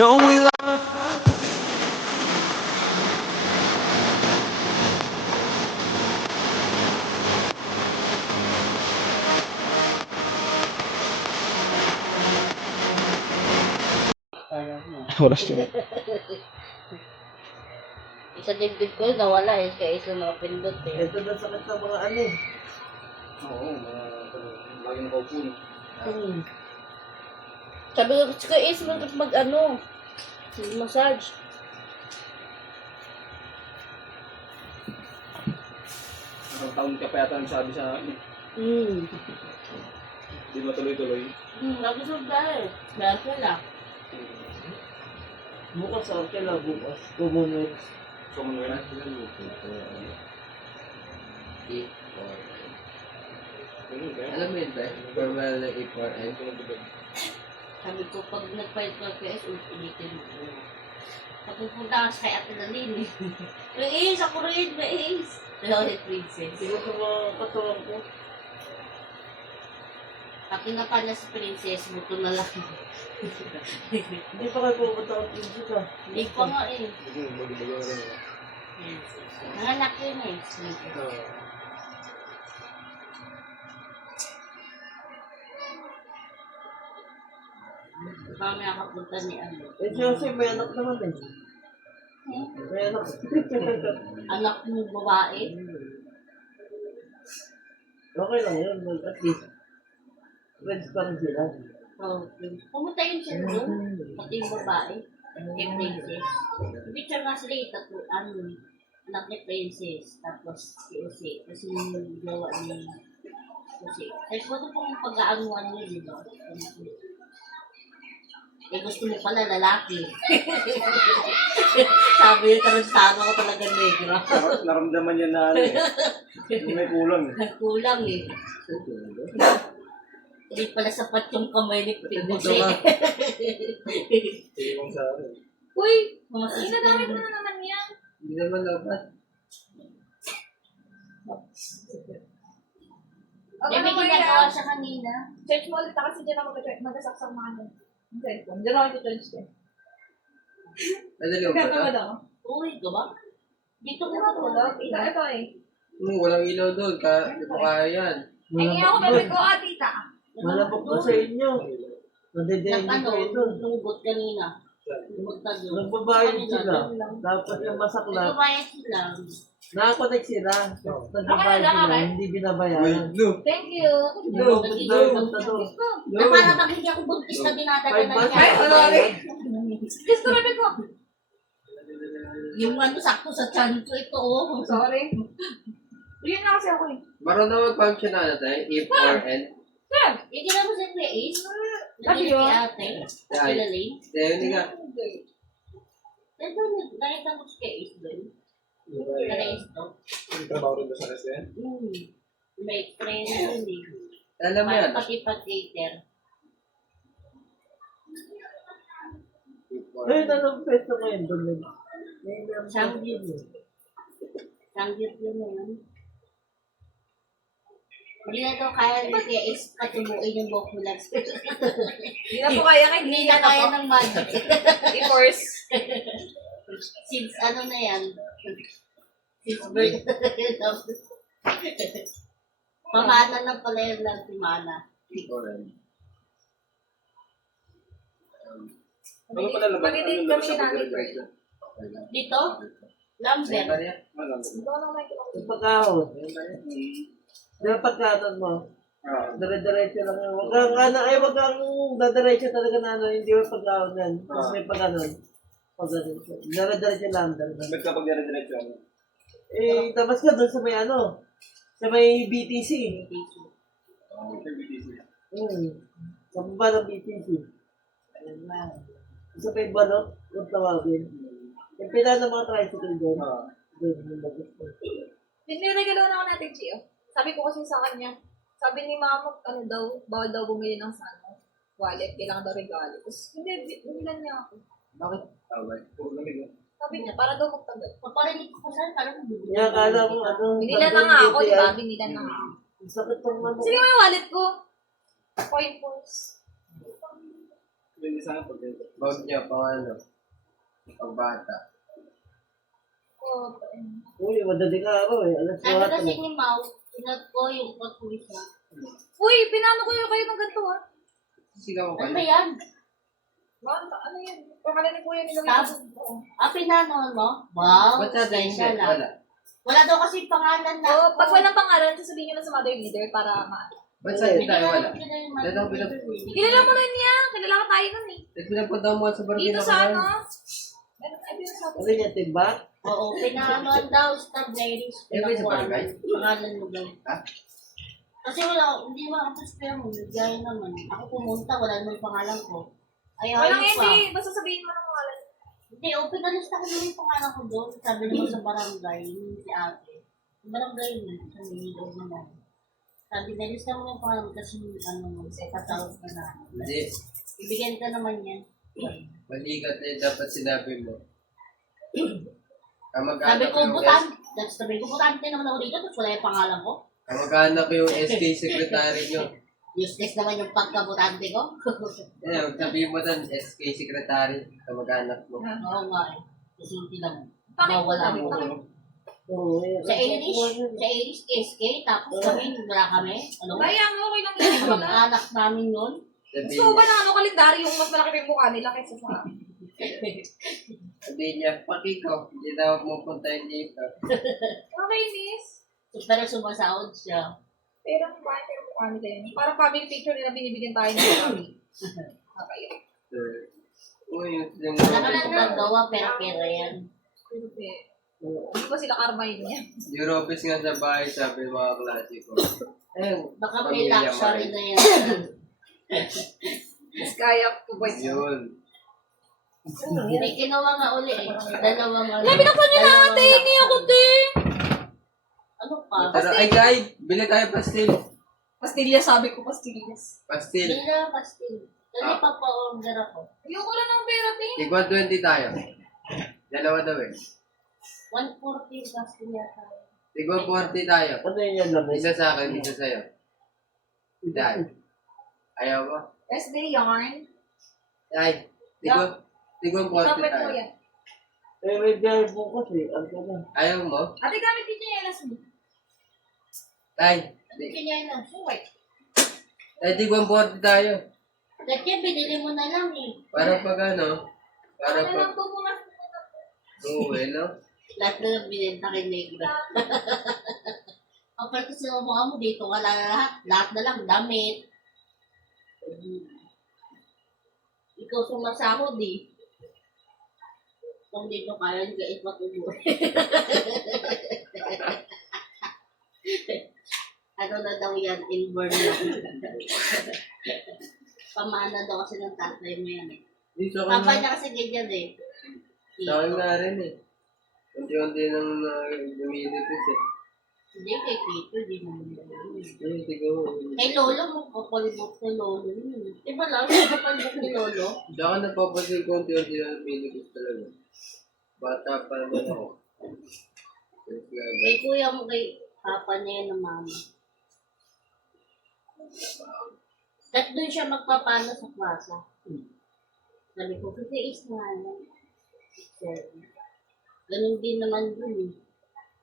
No, we love. Oras yun. Isa dibdib ko nawala eh, kaya isa nakapindot eh. Ito na sakit ng mga ano eh. Oo, lagi nakaupo no. Sabi ko, kaya is mag-ano, massage. Isang taon ka pa yata ang sabi sa akin. Hindi matuloy-tuloy. Nagusog dahil. Dahil sila. Bukas okay lang, bukas. 2 minutes. So, ano yun? Alam mo yun ba? Formal na A4N. Sabi ko, pag nag-fight ka kaya is ulitin mo. Pag pupunta ka sa kay Ate Dalini. May is, ako rin, may is. Lolit princess. Hindi ko sa mga katawan ko. Pag kinapa niya si princess, buto na lang. Hindi pa kayo pupunta ang prinsip ah. Hindi pa nga eh. Nanganak yun eh. Kami nakapunta ni ano. Eh siya kasi may anak naman eh. May anak. Anak mo babae. Okay lang yun. At least. Friends pa rin sila. So, pumunta yun siya doon. Pati yung babae. Kay princess. Picture nga sila yung tatlo. Ano, anak ni princess. Tapos si Jose. Kasi yung gawa ni Jose. Tapos wala pong pag-aanuan niya, di ba? Eh, gusto mo pala lalaki. Sabi niya, tarantado ko talaga negra. Naramdaman niya na ano eh. May kulang eh. Kulang eh. Hindi pala sapat yung kamay ni Jose. Tingin sa akin. Uy! Mga Ginagamit mo na naman yan. Hindi naman dapat. May ginagawa siya kanina. Search mo ulit kasi dyan ako mag-asaksak mga ano. Ang cellphone. Dyan ako ito-charge ko. Madali mo ba ito? Nagkakamad ako. Uy, ka ba? Dito ko na Natulog. Ito eh. Walang ilaw doon. Hindi mo kaya yan. Ay, ngayon ako sabi ko, tita. Malabok ko sa inyo. Nadidinig Nag-ano, ko ito. lunggot kanina. Lunggot na doon. Nagbabayad sila. Dapat yung masaklap. Nagbabayad sila. Nakakonect sila. Nagbabayad sila. Hindi binabayaran. Thank you. No, punta doon. Na para pag hindi ako buntis na dinadala na siya. Ay, ano rin? Kiss ko rin ko. Yung ano, sakto sa chan ko ito, oh. Sorry. Yun na kasi ako eh. Marunong mag-function na natin. A4N. Sir! Hindi na mo sa Ace. Kasi yun. Ate. Sila Lane. Hindi nga. Ito, nakita mo si Ace doon. Ace to. Yung trabaho rin sa restaurant? May friend yun eh. Alam mo yan. Pati pag-cater. Ngayon, anong pwesto ngayon doon? Sanggit. Sanggit yun yun. Hindi na ito kaya ni Kuya Ace patubuin yung buhok nila. Hindi na po kaya kay Hindi na kaya ng magic. I-force. Since ano na yan. Since birth. Pamana na pala yun lang si Mana. A4N. Ano pala labas? Mag-edit kami ni Nanay Bird. Dito? Lambert. Ito na may Yung pagkahon. Yung pagkahon mo. Dire-diretso lang yun. Wag kang ano, ay wag kang dadiretso talaga na ano, hindi mo pagkahon yan. Tapos may pagkahon. Pag-diretso. Dire-diretso lang. Ba't kapag dire-diretso ano? Eh, tapos ka doon sa may ano, sa may BTC. Sa BTC. Sa baba ng BTC. Ayun na. Sa may balot, kung tawagin. Yung pila ng mga tricycle doon. Doon yung mag-gusto. Niregalo na ako natin, Gio. Sabi ko kasi sa kanya, sabi ni mama, ano daw, bawal daw bumili ng wallet, kailangan daw regalo. Tapos, hindi, binilan niya ako. Bakit? Puro lamig oh. Sabi niya, para daw magtagal. Paparinig ko saan, parang bibili. Kaya kala mo ano. Binilan na nga ako, di ba? Binilan na nga ako. Ang sakit ng ano. Sige mo yung wallet ko. Coin purse. Hindi sa akin pag ganito. Bawag niya, pang ano, pang bata. Oh, Uy, madaling araw eh. Alas Sabi 4 kasi na. ni Mau, sinat ko yung patuloy siya. uy, pinano ko yung kayo ng ganito ah. Sigaw ka Ano ba na. yan? Ano yan? Pangalan ni Kuya nila. Stop. Pinano mo? Wow, Ba't natin hindi? special ah. Wala. Wala daw kasi pangalan na. Oh, pag walang pangalan, sasabihin nyo na sa mother leader para Ba't sa atin tayo wala? Kilala Kilala mo nun yan. Kilala ka tayo nun eh. Nagpinapunta mo sa barangay Dito na sa kayo. ano? Ay, dito sa Ano niya, timba? Oo, pinanoan daw, strawberries. Eh, may sa Pinakuha barangay? mo. Pangalan mo daw. Ha? Kasi wala, hindi mo ako spare mo. Gaya naman. Ako pumunta, wala naman yung pangalan ko. Ay, walang ayos pa. hindi. Basta sabihin mo ng pangalan. Hindi, pinalista ko naman yung pangalan ko doon. Sabi naman sa barangay, yung si ate. Sa barangay yun, sa Milo naman. Sabi, nalista mo yung pangalan kasi ano mo, patawag ka na. Hindi. Ibigyan ka naman yan. Maligat na yung dapat sinabi mo. Sabi Kamag-anak ko, yung sabi ko, butante naman ako dito, tapos wala yung pangalan ko. Kamag-anak yung SK secretary nyo. Useless naman yung pagkabutante ko. Eh, sabihin mo doon, SK secretary, kamag-anak mo. Oo nga eh. Kasunti lang. Bakit? Wala Bakit? mo. Bakit? Oo, eh. Sa Irish, SK, tapos kami, wala kami. Ano? Kaya mo, okay lang yun. Wala. Anak namin nun. Sabihin Gusto ko ba niya, ng ano kalendaryo yung mas malaki pa yung mukha nila kaysa sa akin? sabihin niya, pakikaw, hindi na ako pupuntahin dito. Okay, miss. Pero sumasahod siya. Pero ang bakit yung mukha nila yun? Parang family picture nila binibigyan tayo ng mami. Okay. Uy, yung Wala ka lang nagawa, pero pera yan. Hindi ba sila Carmine niya? yung office nga sa bahay, sabi ng mga klase ko. Ayun. Baka may Pamilya luxury mo. na yan. Mas kaya ko ba Yun. May ginawa nga uli eh. Dalawang ano. Labi na po nyo na ate! Hindi ako te! Ano pa? Pero, ay guys, bili tayo pastil. Pastillas, sabi ko pastillas. Pastil. Bila pastil. Dali pa pa-order ako. Ayoko lang ng pera, te. Tigwa 20 tayo. Dalawa daw eh. 140 pastil yata. Tigwa 40 tayo. Ano yun yan lang? Isa sa akin, isa sa'yo. Dahil. Ayaw mo? SD yarn. Ay, tigwa 40 Kapit mo tayo. yan. Eh, may biyahe bukas eh. Ano ka na? Ayaw mo? Ate, gamit din yung elas mo. Ay, Kanya na. ay tigwa 40 tayo. Kasi binili mo na lang eh. Para pag ano, para Ano pag lang pumunta? uuwi, no? Lahat na lang binenta kay Negra. Kapag kasi sa mukha mo dito, wala na lahat. Lahat na lang, damit. Ikaw sumasahod eh. Kung dito kaya, hindi ka ipatuloy. Ano na daw yan, inborn na. Pamana daw kasi ng tatay mo yan eh. Dito ka Papa na. niya kasi ganyan eh. Sa akin nga rin eh. Unti-unti nang lumilipis eh. Hindi, kay Tito, di mo nila. Ay, tigwa mo. Kay Lolo mo, kapalbok ni Lolo yun. Diba lang, kapalbok ni Lolo? Saka napapansin ko unti-unti nang lumilipis talaga. Bata pa naman ako. Kay kuya mo, kay papa niya yan ng mama. At doon siya magpapano sa plaza. Sabi ko, kasi is nga yan. Ganun din naman dun eh.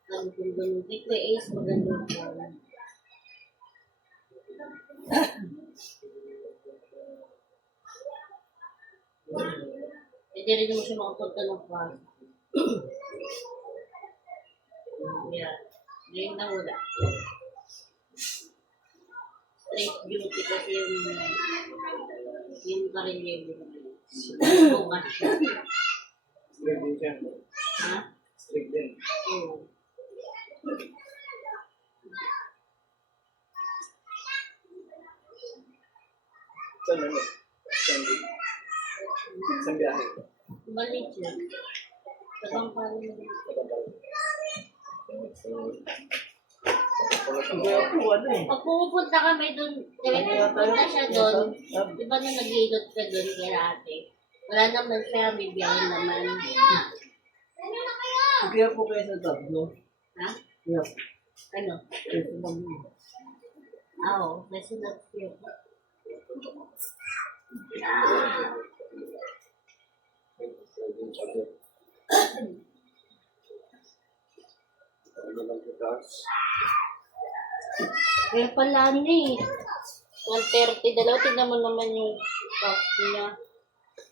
Sabi ko, ganun. Kay Kuya Ace, maganda po. Hindi rin naman siya makapunta ng plaza. Yeah. Ngayon na wala. Straight beauty kasi yung karelyebo naman. Bukas siya. Strict din siya. Ha? Strict din. Oo. Saan ano? Saan biyahe? Balik siya. Sabang parang Hindi ako ano eh. pag pumupunta kami doon, pupunta siya doon, di ba nung nag-iilot ka doon kay ate? Wala naman siya, may biyahe naman. Sige ako kayo sa tatlo. Ha? Yeah. Ano? Kasi mag- Oo, kasi nag-feel. Ano lang sa taas? Kaya pala ano eh. 1:30 dalawa. Tignan mo naman yung cup niya.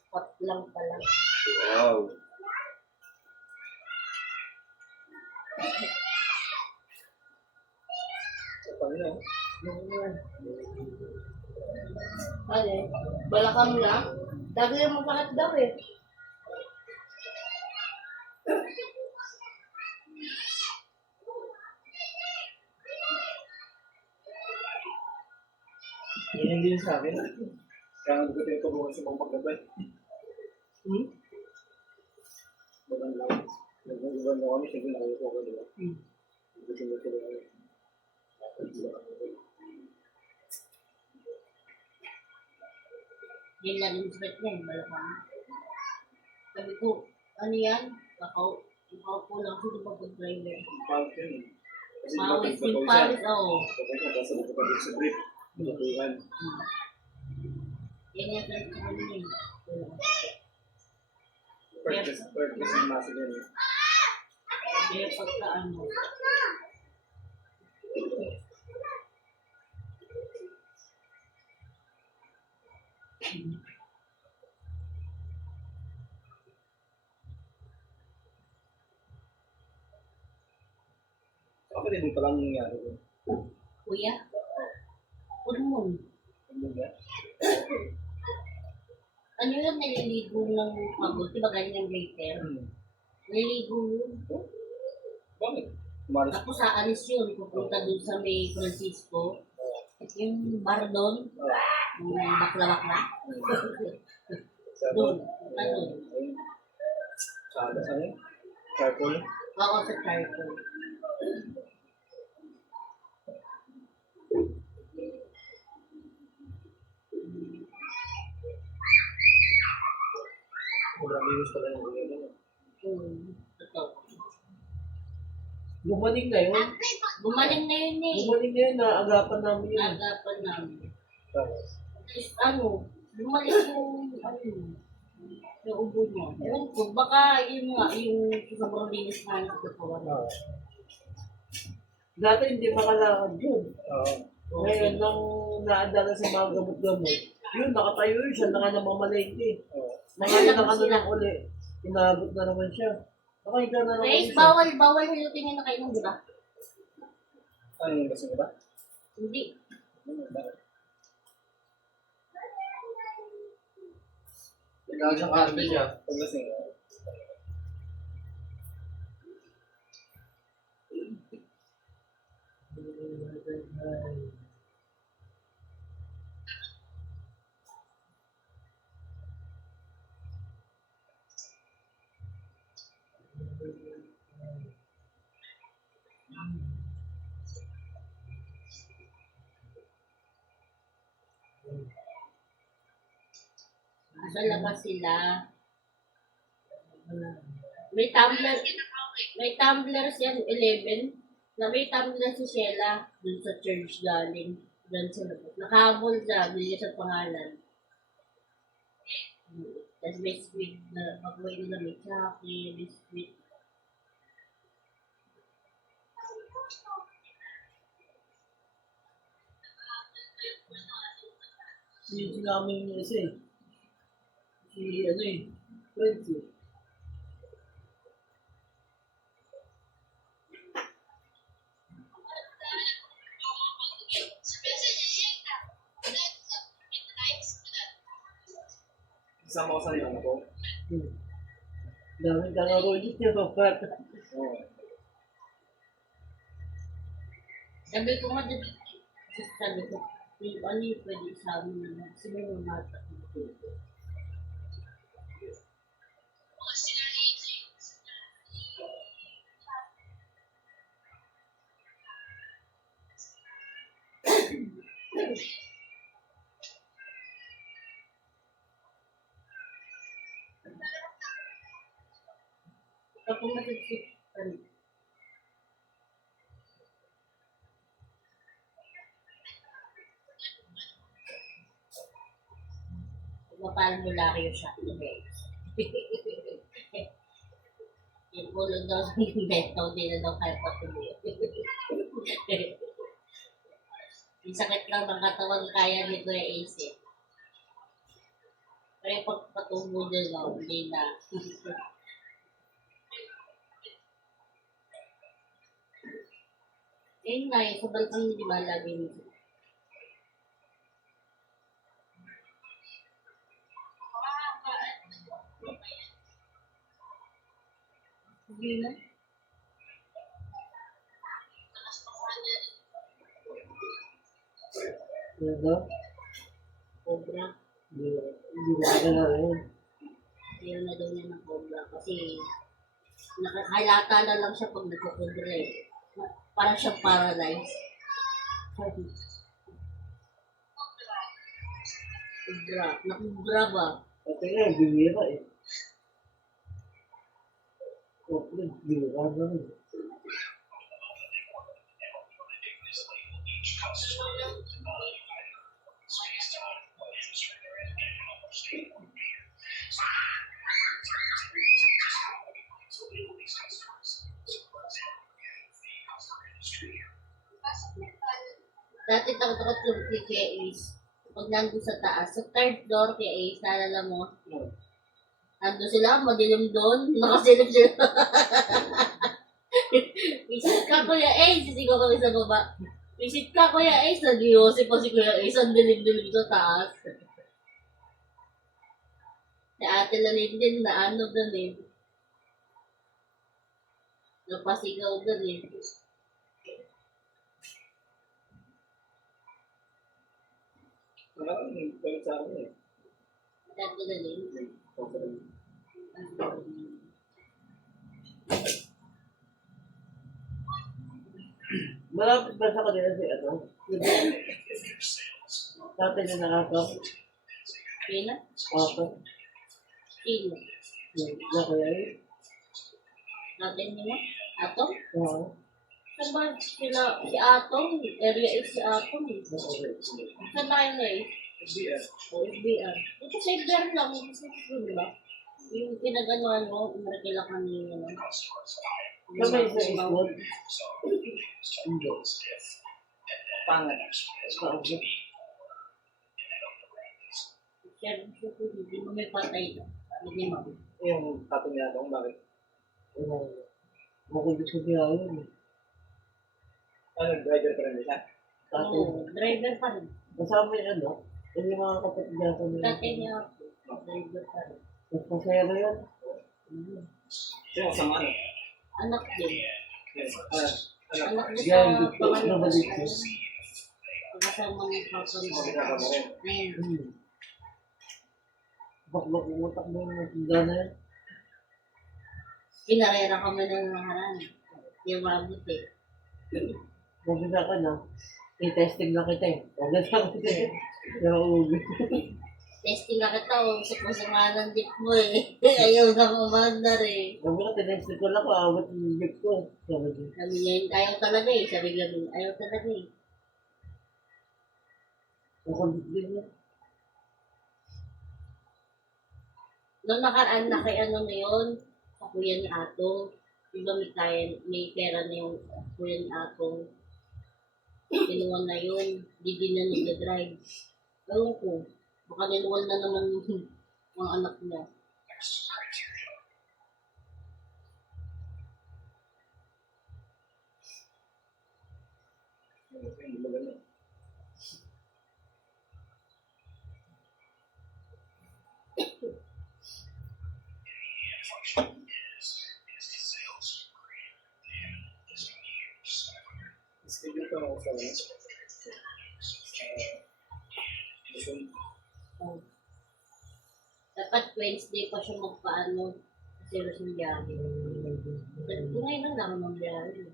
Cup lang pala. Wow. Ano eh. Balakang na. Dagi yung magkakat daw eh. Yan din sa akin. Kaya nga ko tinutulungan sa mga paggabay. Maganda lang. Nagaganda kami, siyempre nakayuko ko, di ba? Gusto mo tulungan. Yun lang yung sweat niya. Balakang. Sabi ko, ano yan? Nakaupo lang siya sa pag-driver. Pawis yun eh. Kasi Pawis diba, yung pawis. Oo. Kapag ka, tapos ako kapag sa brief. Matutuhan. Yan yung sweat niya. Purpose ng muscle yan eh. Kaya pagka ano. Ako din palang nangyari ko. Kuya? Pulmon. Ano ba? Ano yun, naliligo ng pagod? Diba ganyan yung waiter? Naliligo yun. Bakit? Umalis. Tapos aalis yun, pupunta dun sa may Francisco. Yung bar doon, yung bakla-bakla. Doon, ano? Sa ano? Charcoal? Ako sa charcoal. Sobrang linis pala yung ulo. Totoo. Gumaling na yun. Gumaling na yun eh. Gumaling na yun, naagapan namin yun. Nagapan namin. Tapos, Tapos ano, gumaling yung ubo niya. Ewan ko, baka yun nga, yung sobrang linis na sa katawan. Dati hindi makalakad yun. oo. Ngayon, nang naadala sa mga gamot-gamot, yun, nakatayo yun siya, nakamamalengke. Ngayon, nakano lang uli, inabot na naman siya. Nakahiga na naman Guys, siya. bawal hilutin yung nakainom, di ba? Ano yung gusto mo ba? Hindi. Bakit? Ikaw sa karbe niya. Pag lasing. Nasa labas sila. May tumblers yan, 11. Na may tumbler si Sheila dun sa church galing. Dun sa labas. Nakahabol siya, bigyan sa pangalan. Tapos may sweet na pag-uwi nila may chocolate, may sweet. Yung sinama yung isa eh. Si ano eh, Friends eh. Isama ko sa iyo ko. Dami ka nga ulit niya, papat. Oo. Sabi ko nga, sabi ko, ano yung pwede sa amin na sila yung mata. Kapag masisipan, albularyo siya. Yung ulo daw sa invento, hindi na daw kaya patuloy. Yung sakit lang ng katawan kaya ni Kuya Ace. Pero yung pagpatubo din daw, hindi na. Ayun nga, yung sobrang kang di ba lagi nito. Hindi na. Ano? Cobra. Hindi ko na rin. Ayaw na daw niya ng cobra kasi nakahalata na lang siya pag nagkukobra eh. Parang siyang paralyzed. Cobra. Nakubra ba? Kasi nga, bibira eh. Okay, bibira na rin. Dati takot-takot yung kay Kuya Ace. Pag nandun sa taas, sa third floor Kuya Ace, naalala mo? Nandun sila, madilim doon, nakasilip sila. Visit ka Kuya Ace, sisigaw kami sa baba. Visit ka Kuya Ace, nag-iosip pa si Kuya Ace, ang dilim-dilim sa taas. Si Ate Lalin din na ano doon eh. Napasigaw doon eh. Maraming galit sa akin eh. Ate Lalin. Malapit ba sa kanila si ano? Dati na nakakap. Sino? Ako. Sino? Na kaya eh. Natin niyo? Atong? Oo. Saan ba sila? Si Atong? Area 8 si Atong eh. Saan na kayo na eh? SBR. O SBR. Ito sa SBR lang. Kasi ito ba? Yung pinaganuhan mo, umarakila kami ano. Kamay sa ikot. Hindi. Pangat. Paabot. Siyempre, hindi mo may patay na. Hindi mo. Yung tatong niya akong bakit? Bukod sa biyahe yun. Ano, driver pa rin siya? Dati. Oo, driver pa rin. Kasama yung ano? Yung mga kapatid niya kami. Dati niya ako. Driver pa rin. Mas pasero yun. Yung sa ano? Anak din. Ano? Anak din Yan, sa dito na balik ko. pagkasama ng papa mo. Magkakaba rin. Ayun. Bakbak umutak mo yung tinda na yan. Pinarera kami ng nakaraan. Yung mabot eh. Mabisa ka na. I-testing na kita eh. Mabisa ka kita eh. Pero ubi. Testing na kita o sa nga ng jeep mo eh. Ayaw na kumandar eh. Mabisa ka, tinesting ko lang kung awat yung jeep ko. Sabi niya. Sabi niya, ayaw talaga eh. Sabi niya, ayaw talaga eh. Nakabit din niya. Noong nakaraan na kay ano na yun, sa kuya ni Atong, diba may pera na yung kuya ni Atong. Tinuwan na yun, di din na nag-drive. Ewan ko, baka niluwan na naman yung mga anak niya. Schedule ko ako sa ano. Oh. Dapat Wednesday pa siya magpaano kasi Rosong biyahe. Ngayon lang naman ng biyahe.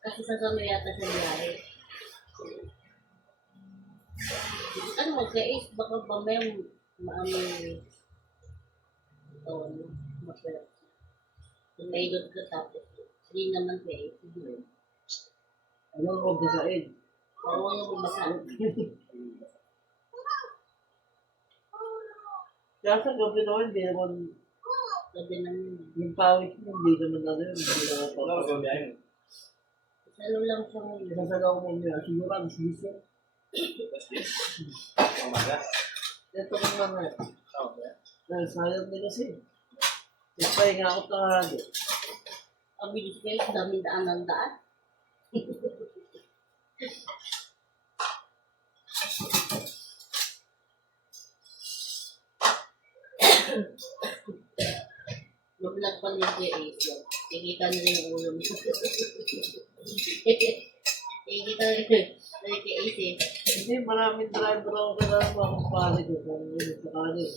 Kasi sasama yata sa biyahe. Ano mag-kais? Baka ba may maamoy ito, mapirap. Kung may ilot ka tapos, hindi naman kais. Ano ang obdesaid? Oo, yung bumasa. Kaya sa gabi naman, hindi naman, Sabi naman, yung pawis mo, hindi naman ano yun, hindi naman Wala ko pawis. biyahe. salo lang siya ngayon. Nasasagaw mo niya, siguro ang sisi. Umaga. Ito ng mga, Okay. dahil sayang din kasi. Nagpahinga ako tanghali. Ang bilis kayo, daming daan ng daan. Mag-vlog pa ni J.A. Kikita nila yung ulo mo. Kikita nila yung J.A. Hindi, maraming driver ako kasama akong pare ko kung ano sa kanin.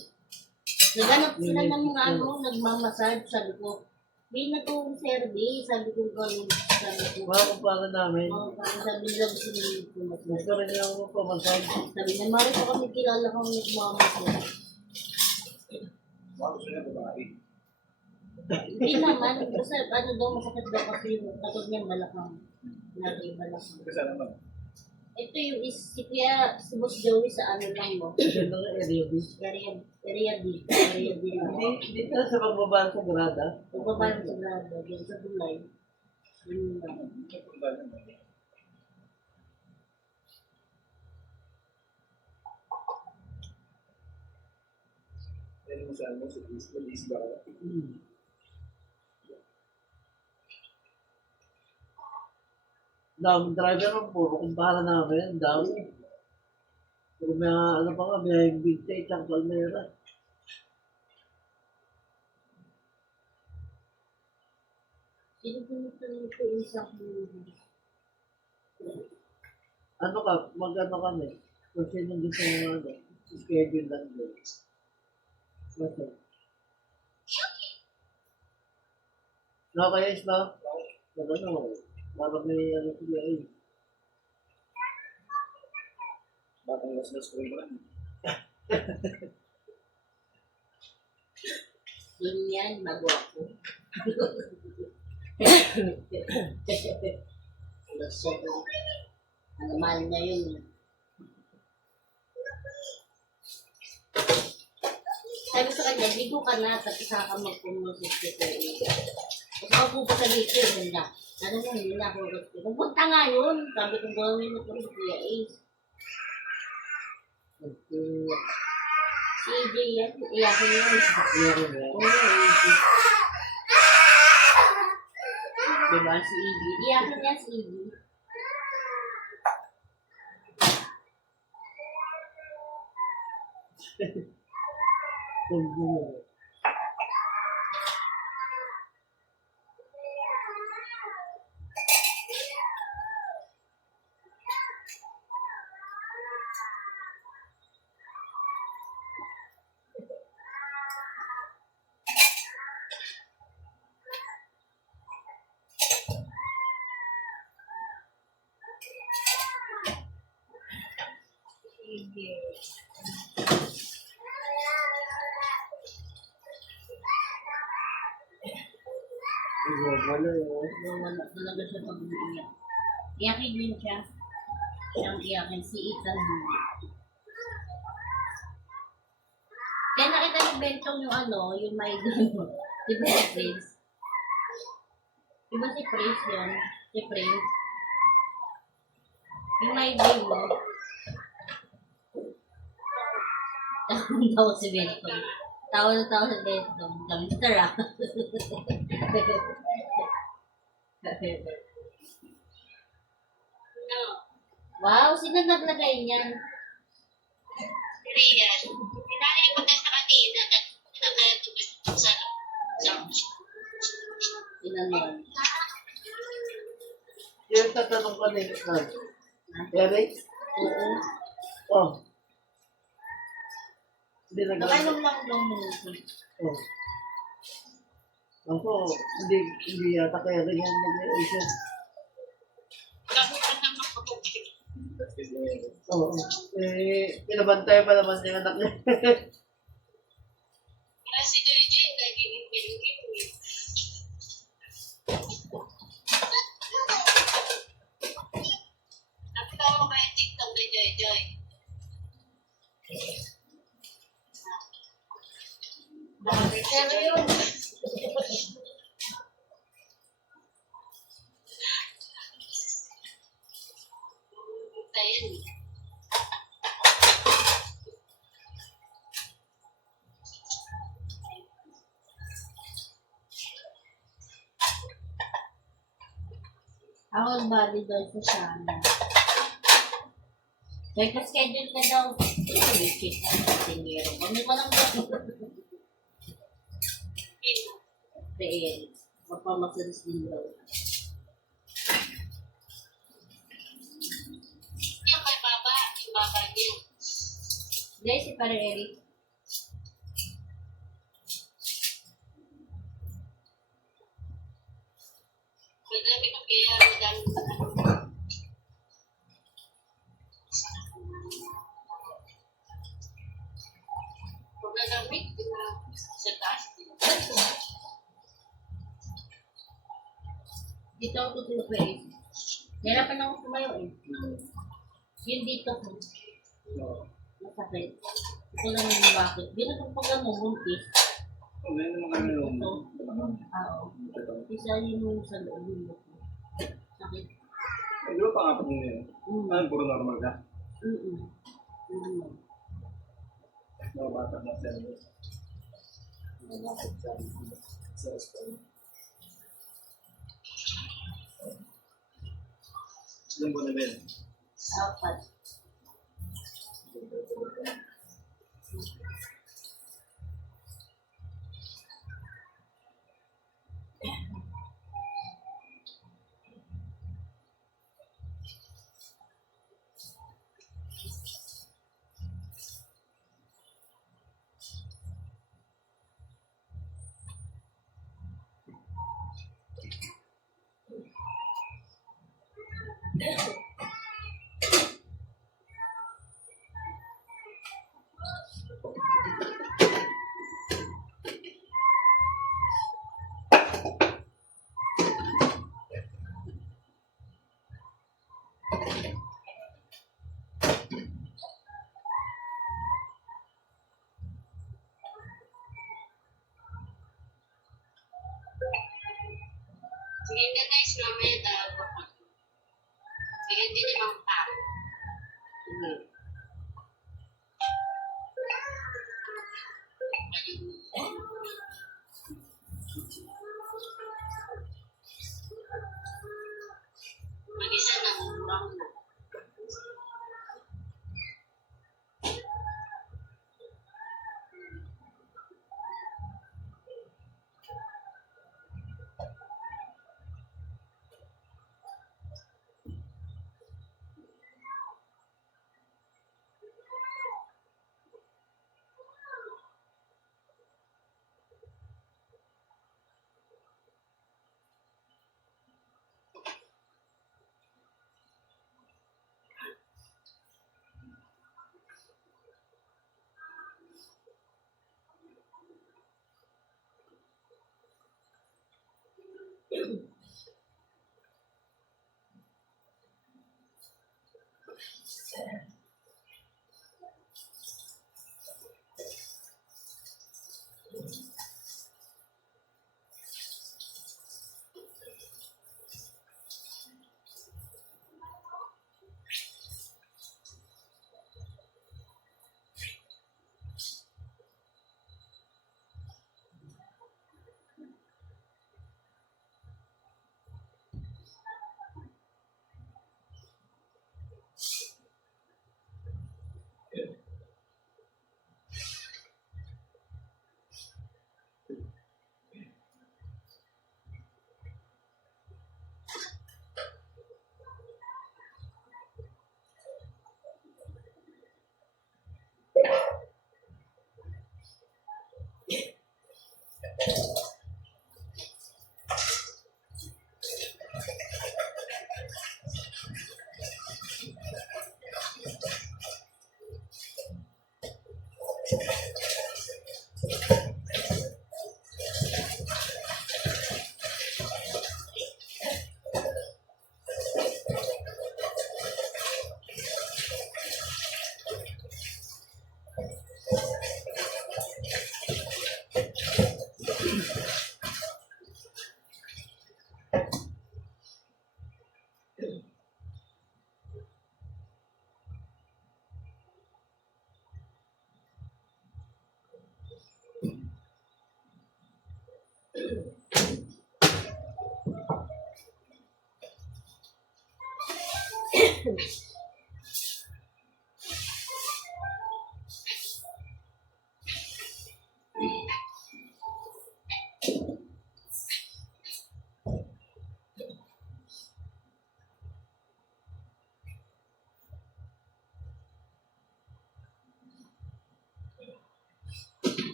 Naganap sila ng mga ano, nagmamassage. Sabi ko, may nag-service. Sabi ko, gano'n. Sabi ko, Mga kumpara namin, parang sabi nila gusto nila pumasok. gusto rin niya ako pamasag. Sabi niya, Mari pa kami kilala kang nagmamassage. Baka gusto niya babae. Hindi naman, kasi ano daw, masakit daw kasi yung takot niya balakang. Lagi balakang. Kasi naman. Ito yung si Kuya, si Boss Joey sa ano lang mo. Kasi ito nga area B. Area D. Area D lang. Hindi ka sa pagbabaan sa grada. Pagbabayan sa grado, dyan sa tulay. Yun lang. Punta niya. Yan mo sa ano, sa East Gara. Daming driver ang puro kumpara namin, dami. Puro may ano pa nga, may vintage ang Palmera. Sino pumunta nito yung isang Ano ka, mag-ano kami. Kung sino gusto mo ano, schedule lang din. Basta. Nakakayos na? Ano, parang may ano sila eh. Batang gas-gas ko yun. Yun yan, bago ako. Ano, mahal na yun. Sabi sa kanya, ligo ka na, tapos saka ka magpumusit ko. Tapos ako po sa dito, yun na. Ano mo, hindi na ako gusto. Pupunta nga yun. Sabi ko, gawin mo po si Kuya Ace. Si AJ yan, iyakin yun. Meron na. Oo, AJ. Diba, si AJ. Iyakin niya si AJ. Kung mo. Sige. Wala yun. Wala talaga siya pag-iiyak. Iyakin din siya. Siyang iyakin si Ethan. Kaya nakita ni Bentong yung ano, yung may gano'n. Di ba si Prince? Di ba si Prince yun? Si Prince? Yung may game mo. Tawa si Bentong. Tawa na tawa si Bentong. Gangster ah. Wow, sino naglagay niyan? Rian. Pinali ko na sa kanina. Nagtubis sa Sino nun? Yung tatanong ka din. Eric? Oo. Oh. Hindi Nakainom lang ng minuto. Oh. Ako, hindi yata kaya rin yung nag-i-issue. kamutan ng makatubig. Oo. Pinabantay pa naman yung anak niya. Si JJ, nagiging bilugin. Nakita mo ba yung TikTok ni JJ? Pero yun, Ayun. ako ang bali doon sa sana. Nagka-schedule ka daw. Check na sa tingero. Kami ko lang daw. Dahil, mapamasalis din daw. Yung kay Baba, yung Baba niya. Dahil si Pare Eric. Pwede namin kaya madami kung nagamit, sa taas. Dito ako tutulog pa eh. Nahirapan ako tumayo eh. Yung dito ko. Masakit. Ito lang yung bakit. Di na pag namubuntis. Ngayon naman kami Ito. nung Isa yung sa loob yung ko. Sakit. di ba pangapat mo yun? Ano, puro normal ka? Mga bata na service. Mga bata sa school. Ilan buwan na ba yun? Apat. Sige na guys, mamaya tawag ako. Sige, hindi naman tao. Sige. Mag-isa na, murang na.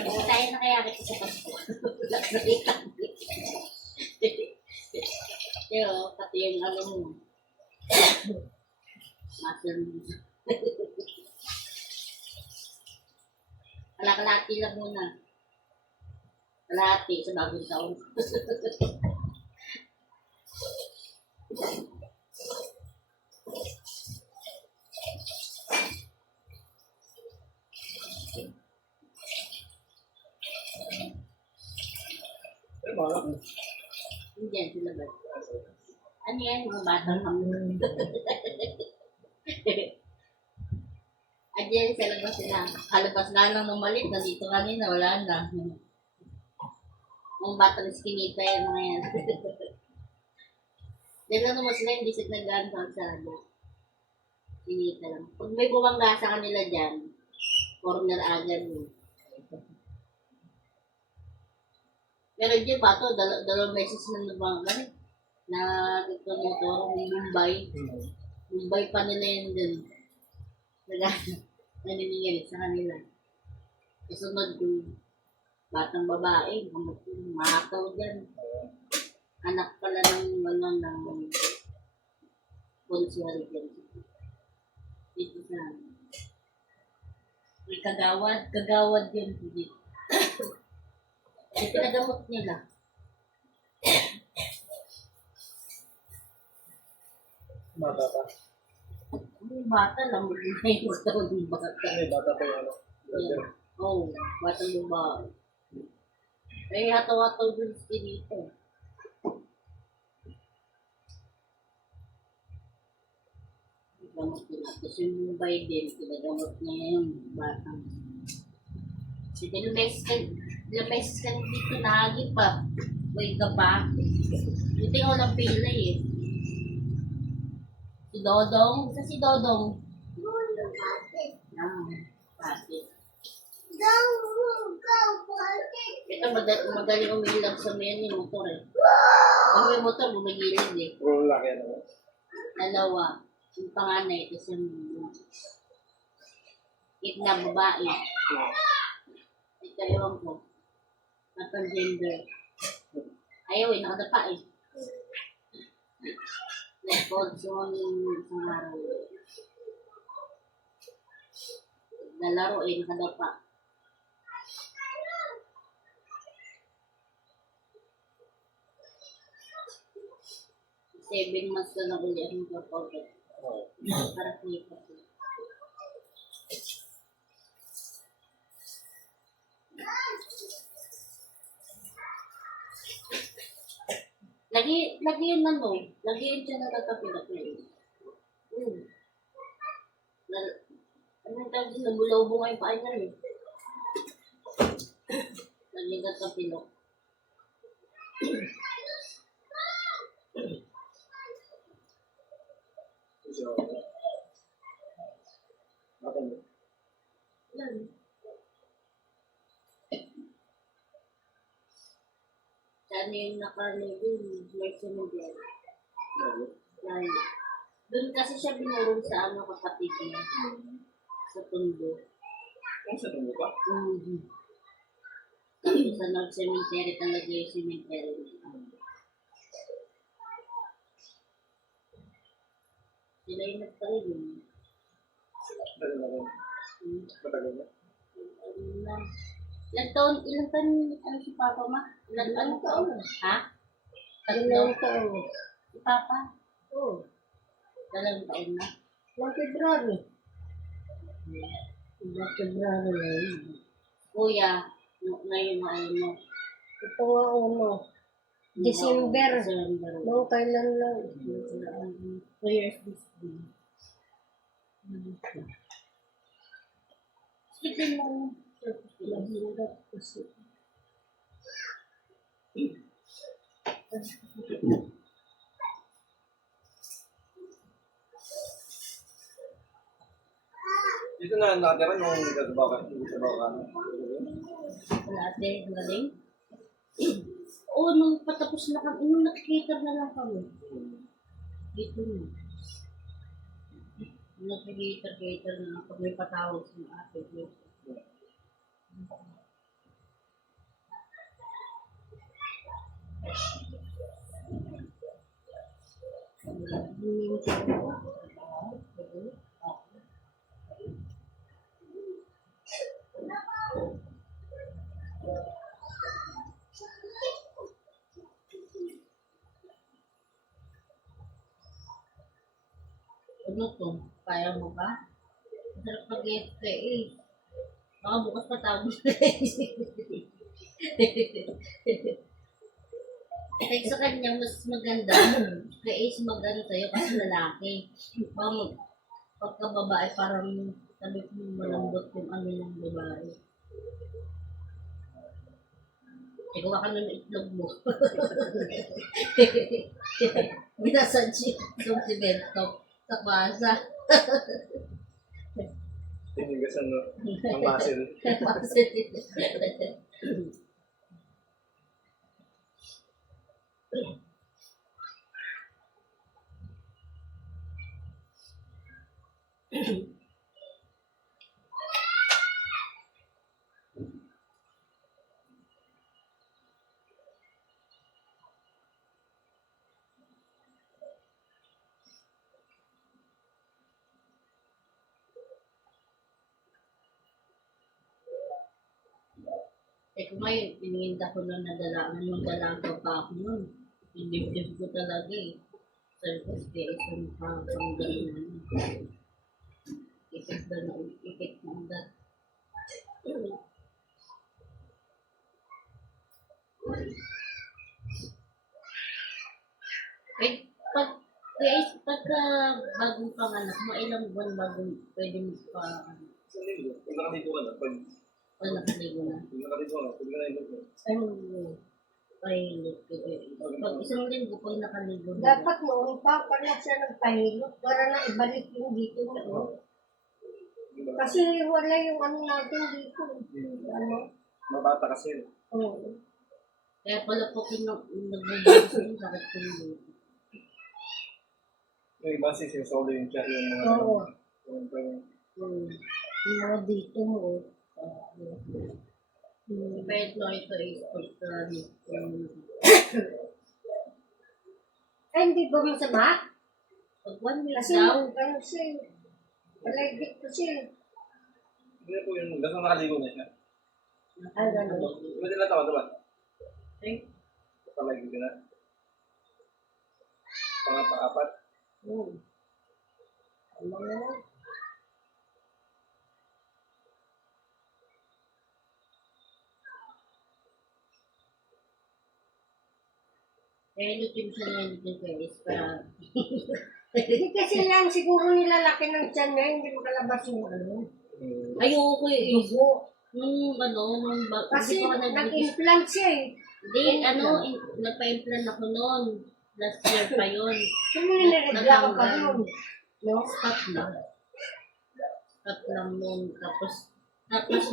Sabi ko, tayo na kaya kita sa Pasko. Nakita. Pero, pati yung ano mo. Muscle mo. Kalahati lang muna. Kalahati sa bagong taon. Eh, malak. Hindi sila ba? Ano yan, mga batang hamon. Andiyan sa labas sila. Kalabas nga lang ng malit, nandito kanina, wala na. Mga batang skinita yan, mga yan. Diyan lang naman sila, hindi sila nag-gaan sa kalsada. Skinita lang. Pag may bumangga sa kanila dyan, corner agad mo. Pero dyan pa ito, dalawang beses na nabangga na ito motor, Mumbai. Mumbai pa nila yun dun. Naniningil sa kanila. Kasunod yung batang babae, makaw dyan. Anak pala ng konsuari dyan. Dito sa may kagawad yun. Dito. Pinagamot nila. Bata pa. Yung bata lang, may gusto ng bata. May bata pa yung ano. Yeah. Oh, batang babae. Ay, hataw-hataw dun si dito. Gamot nila. Tapos yung Biden, pinagamot niya yung batang. Kasi ilang beses ka dito nahagip pa. Uy ka pa. Dito yung walang pila eh. Si Dodong. Isa si Dodong. Ah, pati. Ito magaling umilag sa mayan yung motor eh. Pag may motor, bumagilid eh. Puro laki ano. Dalawa. Yung panganay, tapos yung na babae. Ito ewan ko. Natang gender. Ayaw eh, nakadapa eh. Nag-call zone yung isang araw. Nalaro eh, nakadapa. Seven months na lang ulit ang kapag para kita. Lagi yun ano, lagi yun siya nakatapilak na yun. Anong tawag din, nabulaw-bo nga yung paa niya eh. Lagi nakatapilak. So, bata mo. Yan. Sana yung naka-level, may sumugyan. Yan. Doon kasi siya binurong sa ano kapatid niya. Sa Tondo. Ang sa tungo pa? Tapos sa North Cemetery talaga yung cemetery niya. Sila yung nagparin. Matagal na rin. Matagal na. Ilang taon, ano si Papa ma? Ilang taon? Ha? Ilang taon? Si Papa? Oo. 2 taon na. Ilang February? Ilang February na yun. Kuya, ngayon na ano. Ito nga uno. December. No, kailan lang. 2 years this day. Sige mo. Lahirap kasi. Dito na natira nung nagtatrabaho ka. Wala ate, galing. Oo, nung patapos na kami, nung nakikita na lang kami. Dito na. Nag-cater na lang pag may patawag sa ate. Ano to? Kaya mo ba? Masarap pag-get eh. Baka bukas patawag na Kahit sa kanya, mas maganda. Kaya is maganda sa'yo kasi lalaki. Pagka babae, parang sabi ko malambot yung ano ng babae. Ikaw ka na ng itlog mo. Minasad siya yung simento sa pasa. Tinigasan no, ng muscle. Kung ngayon, iniinda ko na yung dalaga pa ako nun. Pinibdib ko talaga eh. Sabi ko, sige, isang pang gano'n. Ipit na ipit na ugat. Eh, pagka bagong panganak mo, ilang buwan bagong pwede mo pa, Isang linggo. Pag nakaligo ka na, pag nakaligo na. nakaligo ka na, pag naligo ka na. Ay, pag isang linggo pag nakaligo na. Dapat noon pa, pala siya nagpahilot para na ibalik yung dito na. Diba? Kasi wala yung ano natin dito. Ano? Mabata kasi yun. Oo. Kaya pala po nagbubulong sa yung sakit ko yung Yung iba solo yung chat yung mga Oo. Hmm. Yung mga dito mo. Kahit no, ito is Ay, hindi ba masama? pag 1 week Kasi daw, ano siya eh. Palagit ko siya eh. Hindi na po yung basta nakaligo na siya. Ay, gano'n. Diba din natawa, diba? eh, Basta lagi ka na. Pang-apat. Ano na? kaya lutin siya na lutin ko is para Hindi kasi lang siguro nilalaki ng tiyan niya, hindi makalabas yung ano. ayoko eh. Dugo. Nung Kasi hindi pa ako nag-implant siya eh. Hindi, nagpa-implant ako noon. Last year pa yun. Sino yung niregla ka pa nun? No? Stop lang. Stop lang noon. Tapos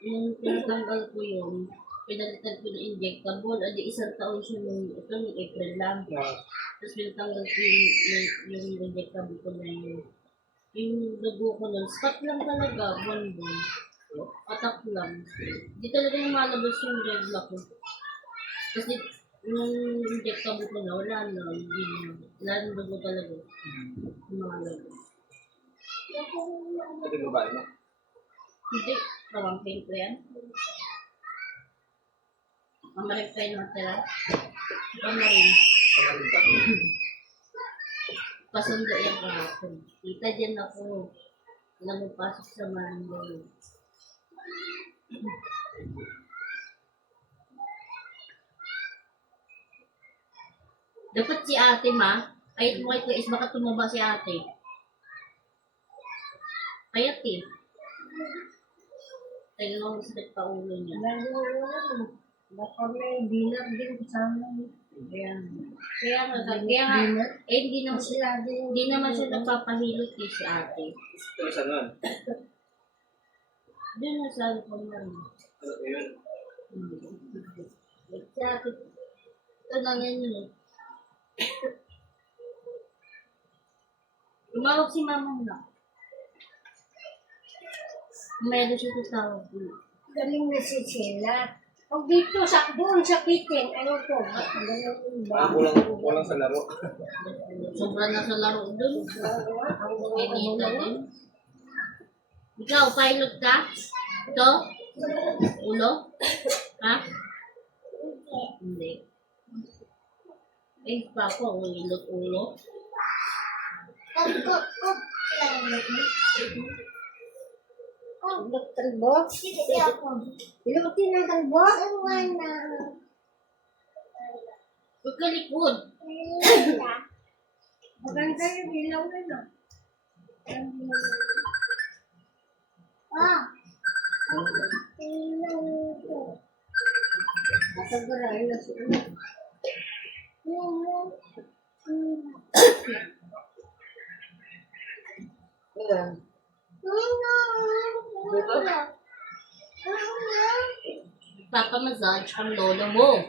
yung pinatanggal ko yun, pinalitan ko ng injectable, adi isang taon siya nung April lang. Tapos pinatanggal ko yung injectable ko na yun. Yung dugo ko nun, stop lang talaga, buwan-buwan. Patak lang. Di talaga lumalabas yung regla ko. Kasi nung injectable ko na, wala na. Hindi na. Wala na dugo talaga. Lumalabas. Ito yung babae mo. Hindi. Tawang pain ko yan. Mamalig tayo ng tira. Ikaw na rin. Pasundo yan kahapon. Tita dyan ako. Nagpasok sa Manday. Dapat si ate kahit mo ito is baka tumaba si ate. Kayat eh. Talagang sakit pa ulo niya. Lalo na. Baka may dinner din kasama. Kaya nga, hindi naman Kasi lagi yung hindi naman siya nagpapahilot eh si ate. Ito saan nga? Doon na sa ano ko na rin. Ano yun? Si ate, ito na yan yun eh. Tumawag si mama mo na. Meron siya sa tawag ko. galing na si Sheila. Pag dito, doon sa kitchen, ano to? Kulang sa laro. Sobra na sa laro dun. Pinita din. Ikaw, pilot ka? Ito? Ulo? Ha? Hindi. Eh, papa, ulot ulo. Ilok talbo? Ilutin ng talbo? Pagkalikod. Maganda yung ilaw na no? Masagarahin na siya. Ayan. Papamassage ang lolo mo.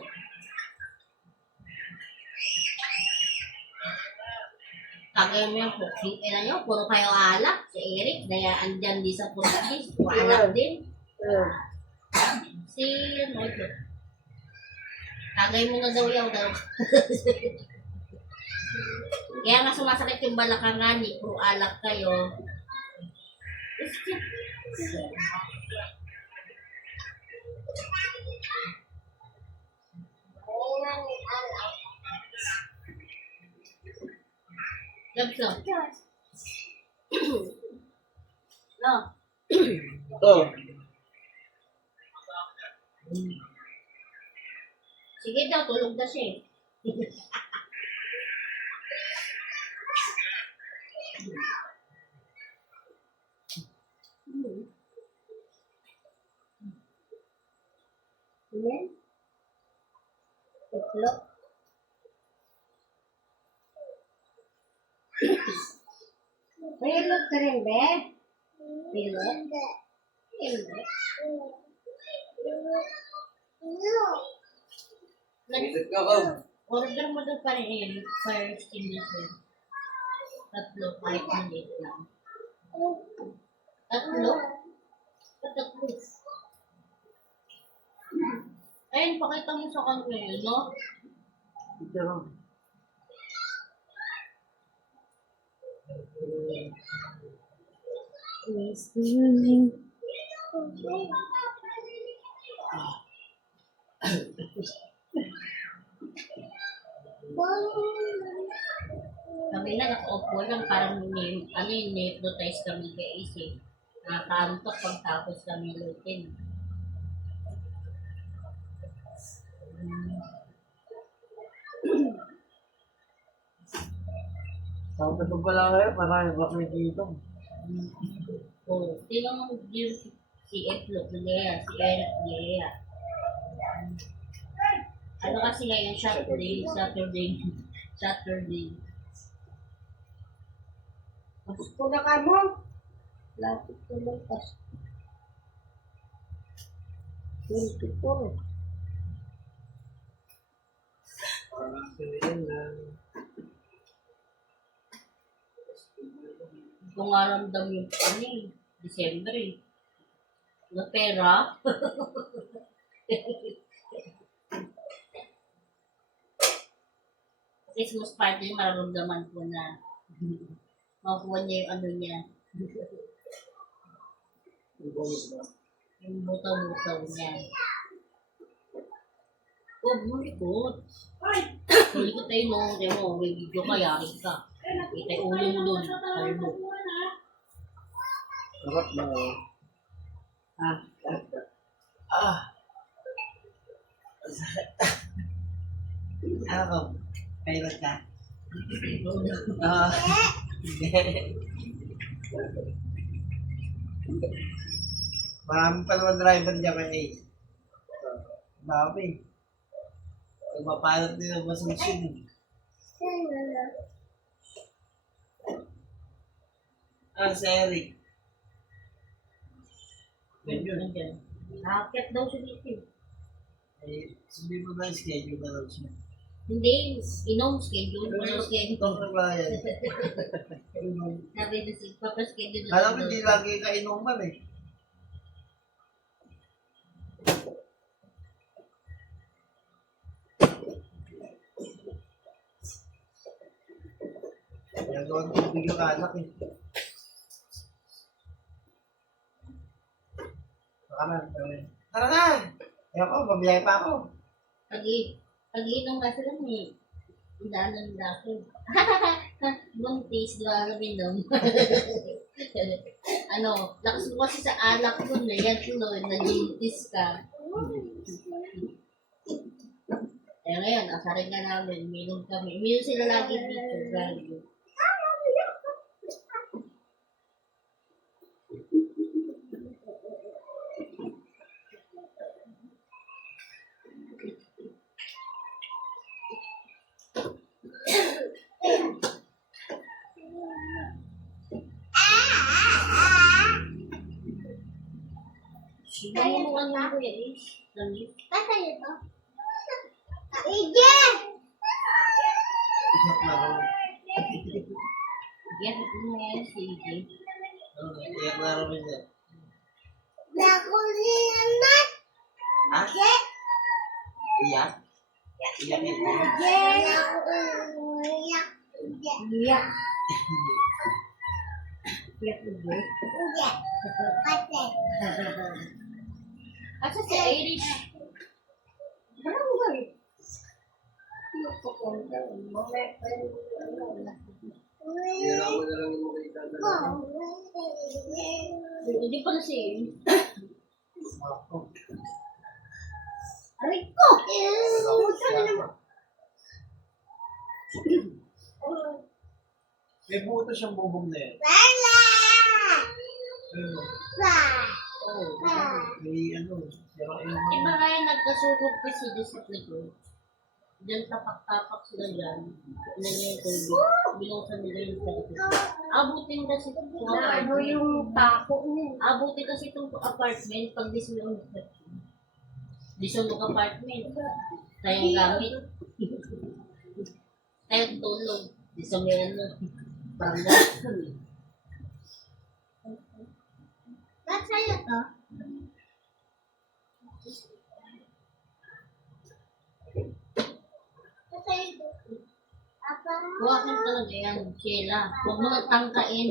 Kagaya mo yung cooking. Ina nyo, puro kayo alak. Si Eric, daya andyan di sa Portuguese. Alak din. Ayan. Si, ano ito? Kagay mo na daw yaw daw. Kaya nga sumasakit yung balakangan ni puro alak kayo. Jobs lang. No. Ito. Sige daw, tulog na siya eh. Ayan. Itlog. May itlog ka rin, be? Itlog? Itlog? Visit ka ba? Order mo daw pa rin fire extinguisher. Tatlo, kahit maliit lang. Tatlo? Tatlo. Ayun, pakita mo sa kanya yun, no? Ito lang. Kami na nakaupo lang, parang hypnotize kami guys eh. Nakakantok pagtapos kami lutin. Tapos ito pala kayo, marami ba kayo dito? Oh, sino mo din si Etlog Lea, si Eric Lea. Ano kasi ngayon, Saturday. Gusto na ka mo? Lapit ko lang pas. 24. Kung aramdam yung ano eh, December eh. Na pera. Christmas party, mararamdaman ko na makuha niya yung ano niya. Yung butaw-butaw niya. Oh, malikot. Malikot tayo no. Tayo mo, may video ka, yari ka. Kita yung ulo mo doon. Sabi mo. Sarap na. Ano? Pilot ka? Marami pa naman driver dyan kay Ace. Marami. Mapalot din ang masunsin. Si Eric. Ganyan. Nakakit daw siya dito. Sabi mo na yung schedule na lang siya. Hindi, inom schedule. Wala schedule. Ito ka ba yan? Sabi na si Papa schedule. Alam mo, hindi lagi ka inuman eh. Nagawa ng tubig yung anak eh. Baka na. Tara na! Ayoko, mabiyay pa ako. Pag-inom kasi lang eh. Ilanan na ako. Buntis, di ba alam inom? Lakas mo kasi sa anak ko na yan tuloy, nag-buntis ka. Eh ngayon, asarin ka namin, minom kami. Minom sila lagi dito, value. Kaya mo ang mga kuya eh. Langit. Kaya to? Isok na ako. Yan, ito na yan, CJ. Iyak na rin yan. Ha? Iyak? Iyak Iya. Asa si Irish? Hira mo na lang yung makita na. Hindi pa na si ako. Aray ko! May buto siyang bubong na yan. Oo. May sira yung Iba nga yung nagkasugod kasi doon sa likod. Diyan tapak-tapak sila dyan. Ilan yung tubig. Binusan nila yung tubig. Abutin kasi itong Ano apartment. yung tako niya? Abutin kasi itong apartment pag disulong apartment. Tayong gamit. Tayong tulog. Disulong parang gano'n. Ba't sa'yo to? Ba't sa'yo to? Huwakan talaga yan, Sheila. Huwag mo nang tangkain.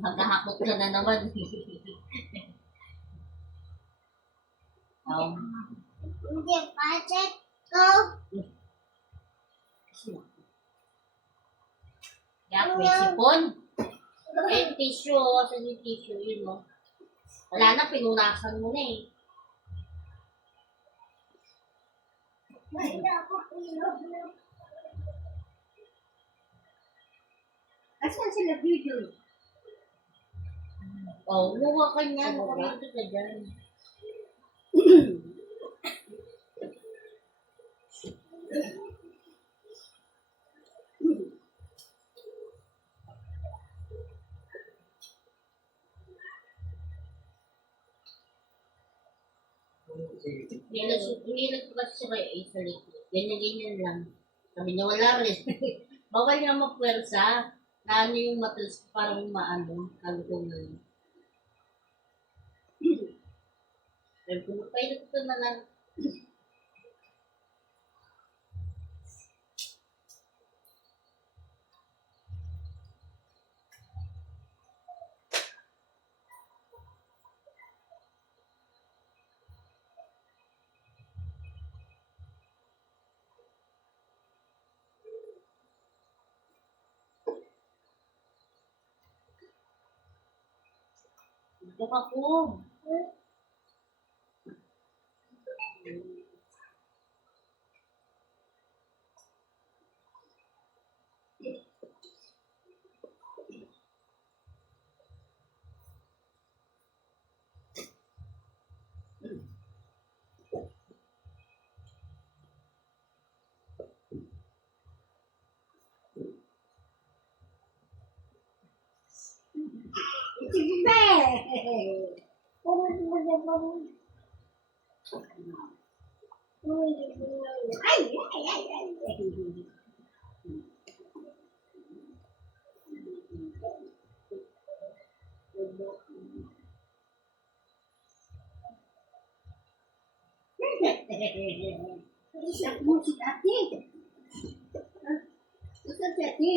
Hagahakot ka na naman. Hindi, budget ko. Kaya may sipon. Eh, tissue. Kasi yung tissue, yun mo. Wala na, pinunasan mo na eh. Hindi ako ilog na. Asan sila video? Oh, umuha ka niya. Kuryente ka dyan. Nilag ko kasi siya kay Ace sa likod. Ganyan-ganyan lang. Sabi niya, wala rin. Bawal nga mapwersa. Na ano yung matalas parang maano. Kalutong na yun. Sabi ko, magpailot ko na lang. Ito ako. Sige! Ay! Isang mo si ate. Isang si ate.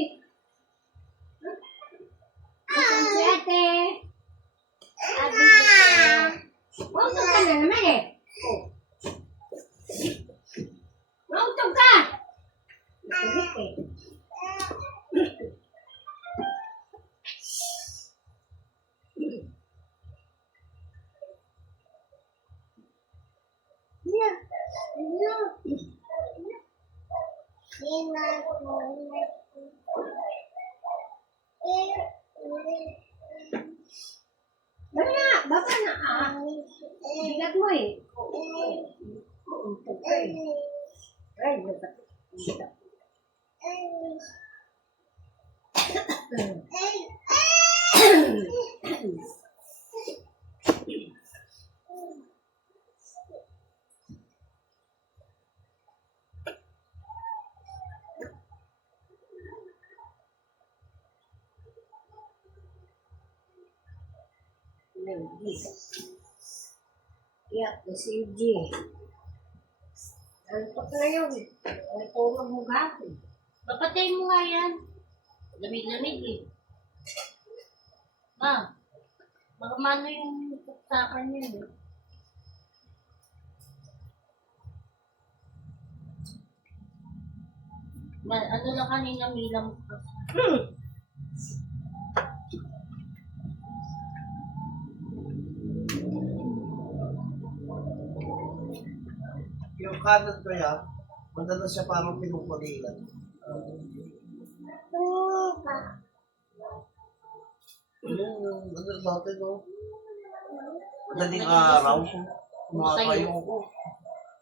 Si ate. Ate ko. Huwag ka na naman eh. Mautog ka. Ulit eh. Baba, baba na. Bigat mo eh. Untog ka eh. Ay, bigat. Yeah, si G. Ano pa na yun? Ano tulog mo gapon? Papatay mo nga yan. Lamig-lamig eh. Baka mano yung tuksakan yun eh. Ano lang kanina milam ko. Yung kanan ko yan, madalas siya parang pinupulilan. Yung ano natin, no? Madaling araw, kumakayo ko.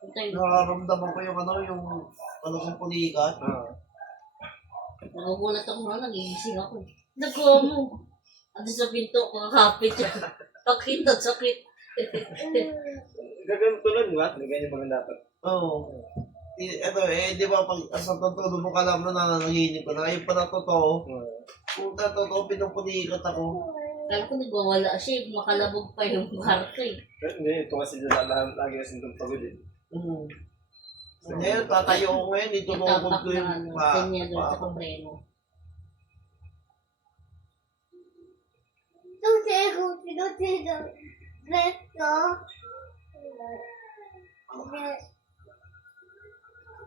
Patay. Nararamdaman ko yung ano, yung kong pulikat. Nagugulat ako nga, nagigising ako. Nagkomo. Ano sa pinto, kakapit siya. Pakita, sakit. Gaganto lang, di ba? Ganyan mga dapat. Oo. Ito di ba pag sa totoo mo ka lang na nananaginip ko na ngayon pa na totoo. Kung na totoo, pinupulikat ako. Kaya ko nagwawala siya, makalabog pa yung kwarto eh. Hindi, ito kasi lagi kasi itong pagod eh. Ngayon, tatayo ko ngayon, dito nukod ko yung Kanya doon sa kompreno.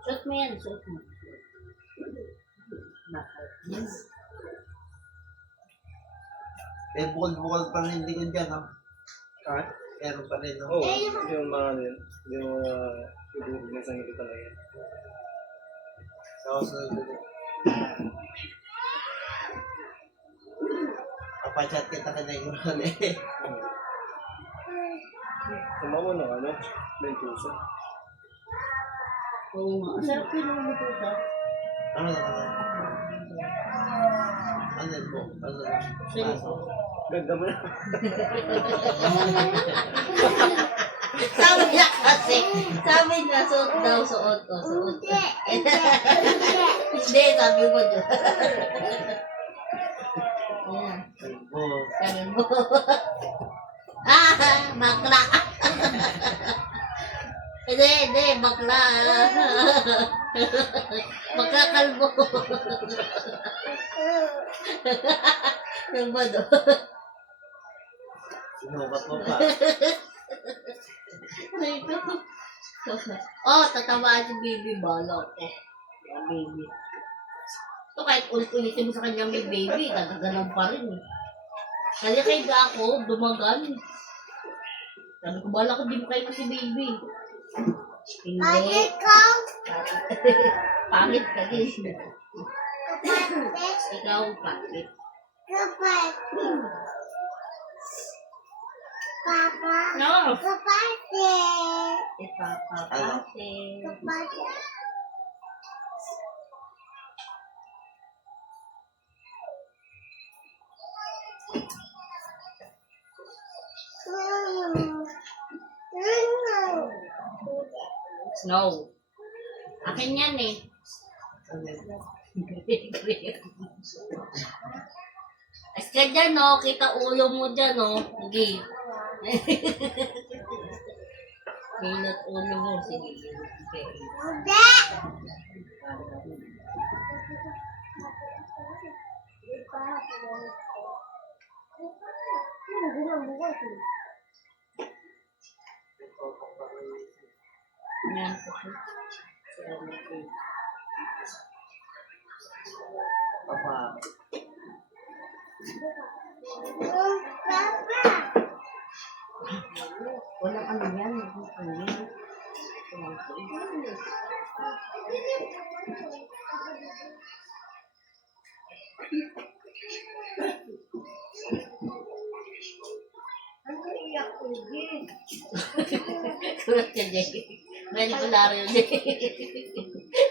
Shoot mo yan, shoot mo. Bukal-bukal pa rin hindi ko dyan, ha? Ha? Meron pa rin, no? Oo, yung mga ano yun. Yung mga ibubog na sa ngiti talaga. Tapos na kapachat kita ka na yung eh. Sumawa na ano? Bentusa. Oo nga, sarap yun ang luto sa. Ano na ka na? Ano yun po? Ano na? Seryoso. Ganda mo na. Sabi niya kasi, sabi niya, suot daw, suot ko, suot ko. Hindi, sabi mo dyan. Ayan, Oo. sabi mo. Bakla. Hindi, bakla. Bakla kalbo. Yung ba do? Sinukat mo pa. Oh, tatawaan si baby balot eh. Yung baby. So kahit ulit-ulitin mo sa kanya may baby, nagagalang pa rin eh. Kaya kay ako, dumagan. Sabi ko, bala ko din kayo kasi baby. Hindi. Pangit ka? Pangit ka din. Ikaw, pangit. Papa. No. Kapate. Ipapapate. Kapate. Snow. Akin yan eh. Ano yun? As ka dyan, no? Kita ulo mo dyan, no? Sige. Hinot ulo mo. Sige. Okay. Ang bukas eh. Yan po siya. Papa. Walang ano yan. Ano yan. Kulat ka, Jay. May albularyo, Jay.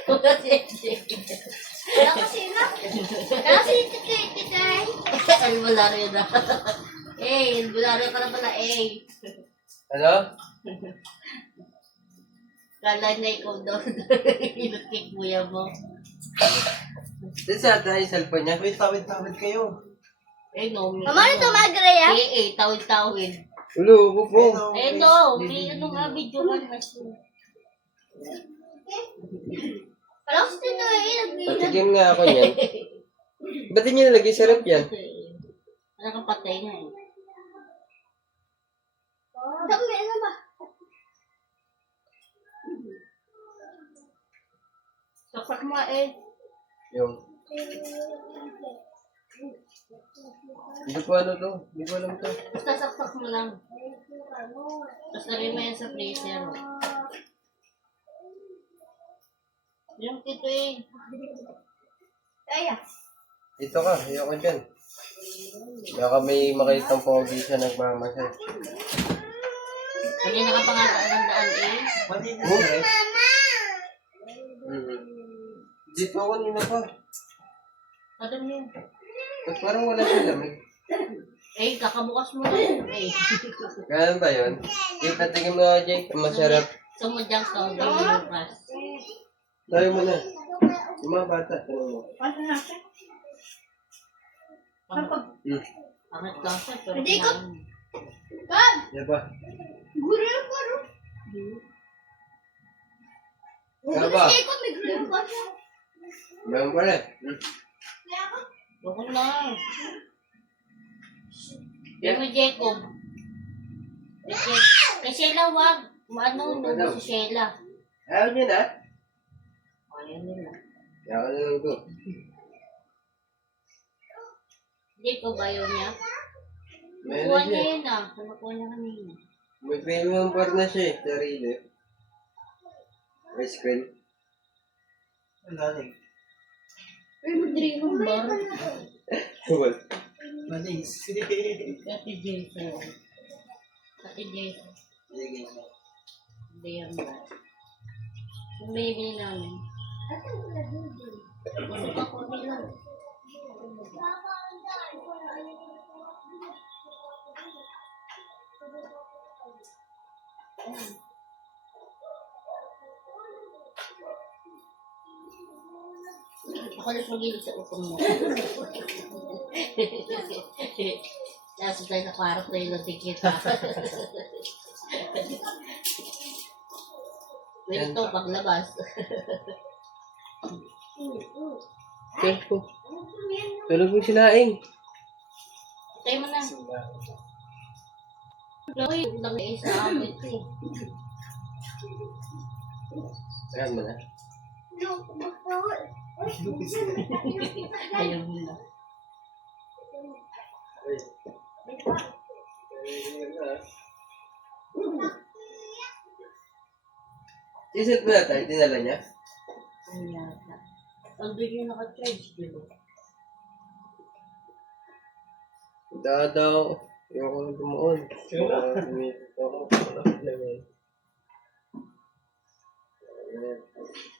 Kulat ka, Jay. Kasi tikay. Albularyo na. Albularyo ka na pala, Ano? Kala na ikaw daw. Inutik mo yan mo. Saan sa atin yung cellphone niya? Wait, tawid kayo. No. Mama, ito magre ah. Tawid-tawid. Ulo, upo po. No. May ano nga, video ka na siya. Parang gusto nyo Patigim nga ako niyan. Ba't din niyo nalagay sa rep yan? Nakapatay nga eh. Sabi ano ba? Saksak mo Yung. Hindi ko ano to. Hindi ko alam to. Basta saksak mo lang. Tapos lagay mo yan sa freezer. Yung tito Kaya. Dito ka. Ayoko dyan. Baka may makitang pogi siya nagmamasay. Kanya nakapangataan ng daan Mali na sir eh. Dito ako nila pa. Padam yun. Ba't parang wala siyang lamig? Kakabukas mo lang. Ganun ba yun? Patigim mo ako, Jake. Masarap. Sumudyang sa bukas. Tayo mo na. Yung mga bata. Tayo mo. Angat kasi, pero Hindi ko- kailangan. Yan ba? Guru ko ro. Yan ba? Kasi ko may guru ko siya. Meron pa rin. Bukod na. Yan mo, Jacob. Kay Sheila, wag. Maano, nubo si Sheila. Ayaw niya na. Ayaw nila. Kaya ka na lang to. Jacob, ayaw niya. Meron Nakuha na niya siya. yun ah. Nakuha niya kanina. May premium bar na siya eh. Sarili. Ice cream. Wala rin. Ay, madri mo ba? Well. Malis. Kati Jason. Kati Jason. Hindi yan ba? Yung baby namin. Gusto ka ko nila. Ako na magiging sa utong mo. Tapos tayo sa kwarto tayo ng tikit. Wait to, paglabas. Tempo. Tulog mo sinaing. Tayo mo na. Uy, lang isa abit eh. Saan mo na? Ayaw mo na. Isit mo na tayo. Dinala niya? Ang yata. Andun yung naka-charge, di ba? Daw. Ayoko na tumuon. Dumisit ako.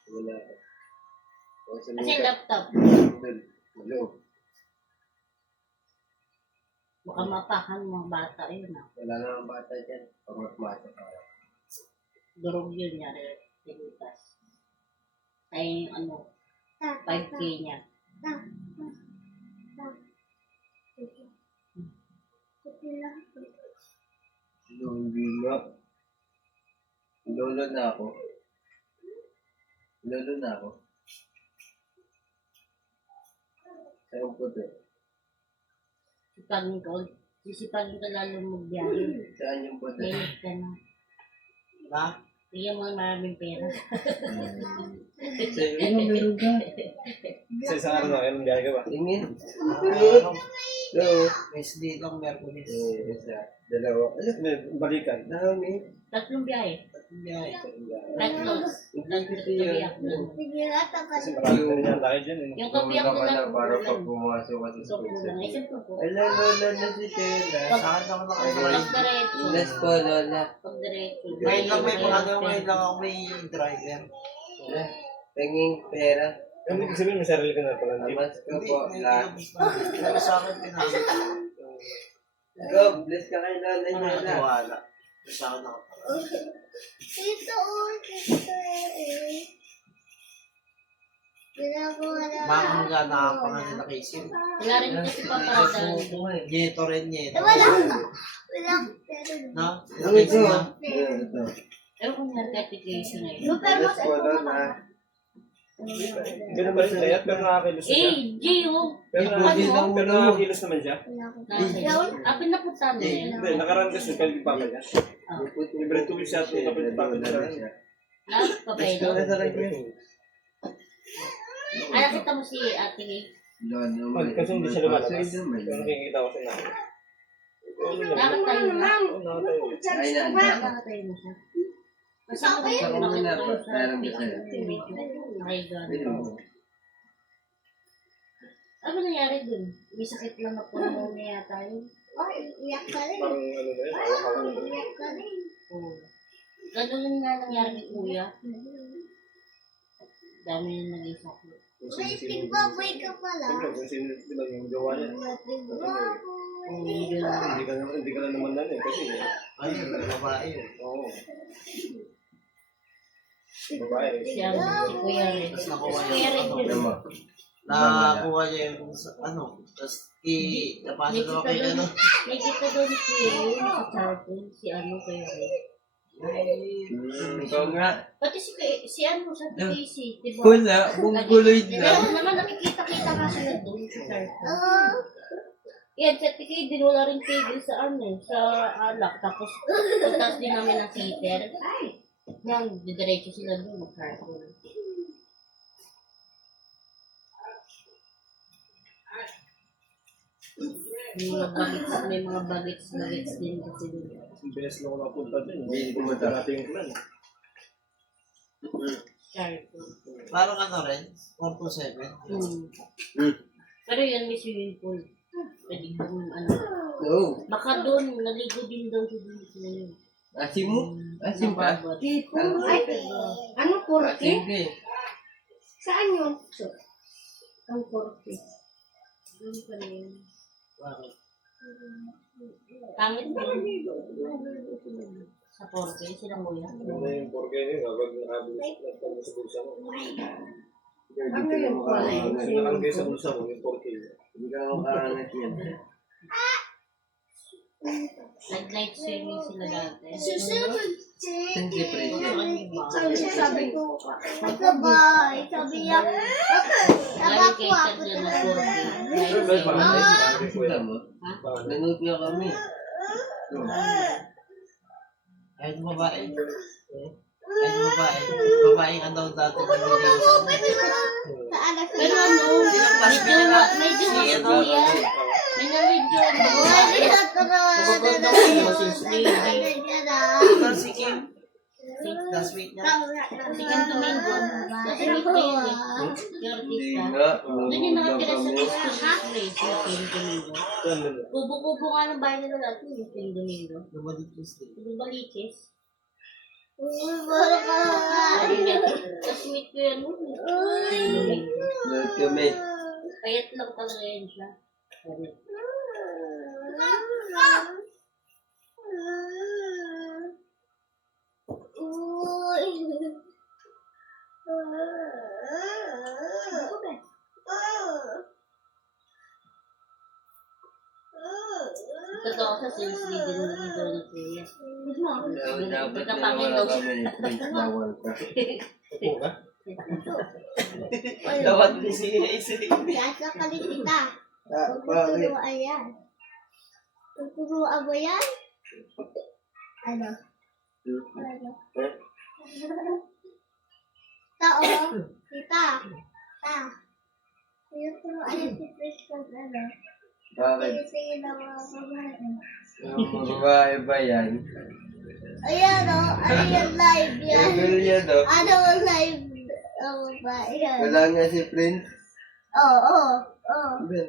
Wala. Kasi laptop. Maloob. Baka mapakan mga bata yun ah. Wala na ang bata dyan. Pag magmasa pa. Durog yun niya rin. Tinitas. Ay ano, 5K niya. Hindi nga. Lolo na ako. Lolo na ako. Saan po ito? Pag Sisipagin ka lalo magbiyahe. Saan yung punta? Mainit ka na. Ha? Bigyan mo ng maraming pera. Sa isang araw na, kailan biyahe ka ba? Tingin. No. Wednesday lang, Merkulis. Isa. Dalawa. Hindi, balikan. Dami. Tatlong biyahe. Biyahe. Tatlo. Tatlo kabiyak na. Sige, ata ka. Kasi marami ka rin yan, laki dyan. Eh. Yung kabiyak Pumunta na ka na lang. para pag pumasok ka sa So, school. kulang. Isang po. Ala, lola na si Sheila. Saan ako nakasakay? Pag diretso. Let's go, lola. Pag diretso. Ngayon lang may ngayon lang ako may driver. Ala, tingin pera. Ano ibig sabihin, may sarili ka na pala. Amas ka po. Lahat. Pero sa akin, pinamit. Go, bless ka kay lola Ano niya na na. wala. Sa akin nakapagod. Dito, dito eh. Ginagawa na. Bakit nga nakapangalan na kay Sim? Wala rin kasi paparadaan. Nieto rin niya. Wala. Wala. Pero, No? Ano ito? Pero kung narcotication na yun. pero Let's go, lola. Ganun ba rin layat? Pero nakakilos na siya. Gio. Pero nakakilos naman siya. Apin na punta mo yun. Hindi, nakaraan kasi kaya di pa kaya. Libre tubig siya at tapos di pa kaya. Lahat pa ba Let's go, yun? nasa rin. Nakita mo si ate. Kasi hindi siya lumalabas. Pero nakikita ko siya na. Nakatayo na. Ay, na. Nakatayo na siya. Kasi ako yun, nakita ko sa video. My God. Ano nangyari dun? May sakit lang na puno na yata yun. ay, iyak ka rin. Parang ano na yun, hawa-hawa na yun. Iyak ka rin. Oo. Ganun nga nangyari kay kuya. Dami na naging sakit. May tigbaboy ka pala. Siyempre, kung sino lang yung gawa niya. Oo, yun. Hindi ka na naman lang eh. Kasi, Ay, babae yun. oo. Babae. Si Kuya Red. Tapos nakuha Kuya niya Red yung yun. Ano? Nakakuha niya yung tapos napasa naman kay ano. May kita doon si Kuya yun sa cellphone. Si Kuya Red. Ikaw nga. Pati si sa TC. Diba? Wala, bungkuloy Pero lang. naman nakikita-kita nga sila doon sa cellphone. Yan, sa tikay, dinula rin cable sa sa alak. Tapos din namin ng heater. Ay! Yan, didiretso sila doon, mag-cellphone. May mga bagets din kasi doon. Ang beses na ako napunta din. Hindi ko Pumunta natin yung plan. Cellphone. Parang ano rin, 427. Pero yan may swimming pool. Pwede kung No. baka doon, naligo din daw siya doon sa yun. Asim mo? Asim ka? Ay, ano porke? Asim ka eh. Saan yun? Ang porke. Doon pa na yun. Bakit? Pangit ba yun? Sa porke, silang kuya. Ano yung porke niyo? Kapag nakabulis sa bulsa mo. Ano yun po? Nakalagay sa bulsa mo yung porke. Hindi ka makaangat yan. Nag-night swimming sila dati. Susunod. Hindi Sabi ko, magkabay. Sabi niya, sabi Lagi ko, kay ako Kat na talaga. porke. Night Pero dahil parang swimming. Wala mo? Nanood nga kami. Kahit babae. Kahit babae. Babae ka daw dati na video sa Sa anak ko. Pero medyo kuya. May na-video Wala na ito na. si Kim. Classmate niya. Si Ken Domingo. Kasi may kayo eh. Yung Hindi artista. nga. Doon yung nakatira sa Disco Place, yung Ken Domingo. Saan nila? Kubo-kubo nga ng bahay nila dati, yung Ken Domingo. Lumalik Tuesday. Yung Baliches. Wala ka nga. Sabi niya, tapos meet ko yan mo. Ken Domingo. Nanood kami. Payat lang talaga yan siya. Sabi, totoo sa sales leader ng video ni Kuya. Dapat na Nagkapangin wala daw siya. kami. Please, bawal ka. Upo ka? Dapat ni si AC. Kaya kalit kita. Bakit? Ayan. Tuturuan mo yan? Ano? Ano? Tao, tita. Tuturuan niya si Christian, ano? Bakit? Sige na mga babae. Yung babae ba yan? Ayan o, ano yung live yan? Evil yan, oh. Ano yung live? Oh, ba, yan. Wala nga si Prince. Oo. Hindi.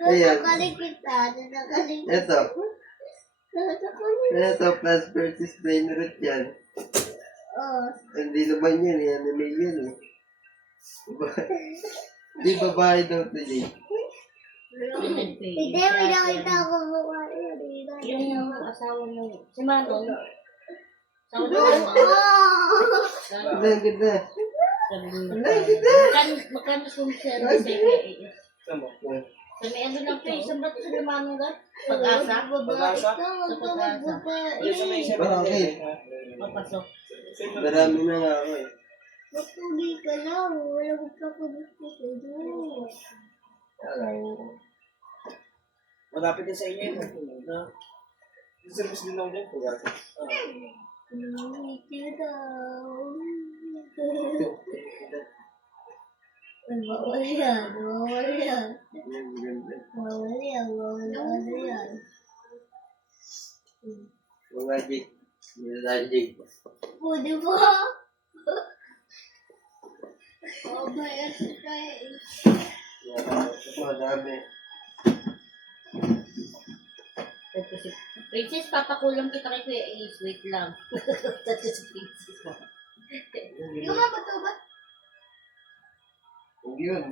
Ayan. Nasakali kita. Ito. Nasakali. Ito, Plants vs. Brain Root yan. Oo. Hindi naman yan, eh. Anime yan, eh. Di babae daw ito, eh. Hindi, may nakita ako babae. Yung asawa mo, si Manong, asawa mo, Ganda, ganda. magkano sumsero sa KAS? Tama. Sa may ano lang face, ang ba't sa Manong ka? Pag-asa? Pag-asa? Sa pag-asa. Yung sa may Bakit? Papasok. Marami na nga ako, eh. Matuloy ka lang. Wala mo ka po gusto sa iyo. Malapit din sa inyo yun. Yung service din ako dyan. Pag-asa. Hindi daw. Bawal yan. Mga jig. Mga jig. Pwede ba? Oh, may exercise. Madami. Princess, papakulang kita kay Kuya Ace. Wait lang. Tapos si Princess mo. Yung mga bato ba? Hindi yun.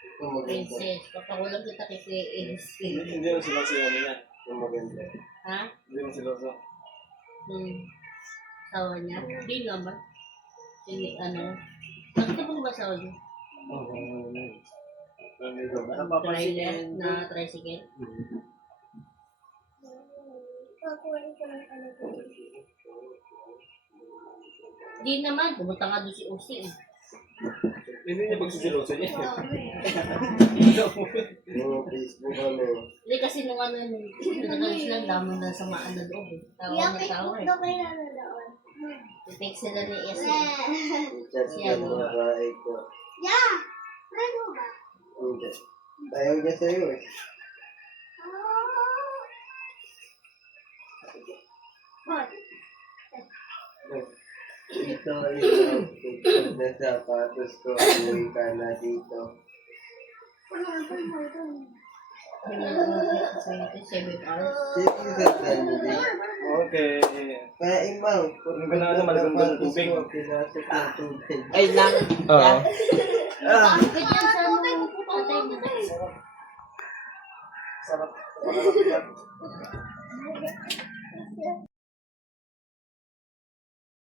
Ito maganda. Princess, papakulang kita kay Kuya Ace. Hindi mo sila siya niya. Ito maganda. Ha? Hindi mo sila siya. Asawa niya? Hindi naman. Hindi, ano? Nakita mo ba asawa niya? Trailer na tricycle? Kakuha ko ng ano ko. Hindi naman. Pumunta nga doon si Usi. Hindi niya pagsisilosa niya. Yung Facebook kami. Hindi kasi nung ano, nagalis lang damang na samaan na loob. Tawa Yung na tawa Facebook eh. na kayo nanonood. I-text sila ni Esi. Chat ka ng babae ko. Yeah! Ano ba? Hindi. Ayaw niya sa'yo, eh. What? Ito yung picture na sapatos ko. Uwi ka na dito. Seven hours. Sino sa family? Okay. Kaya imaw. Kung gano'n malagandang tubig. Pinasok ng tubig. Ay, lang. Oo. Ganyan sa ano, patay na dahil. Sarap.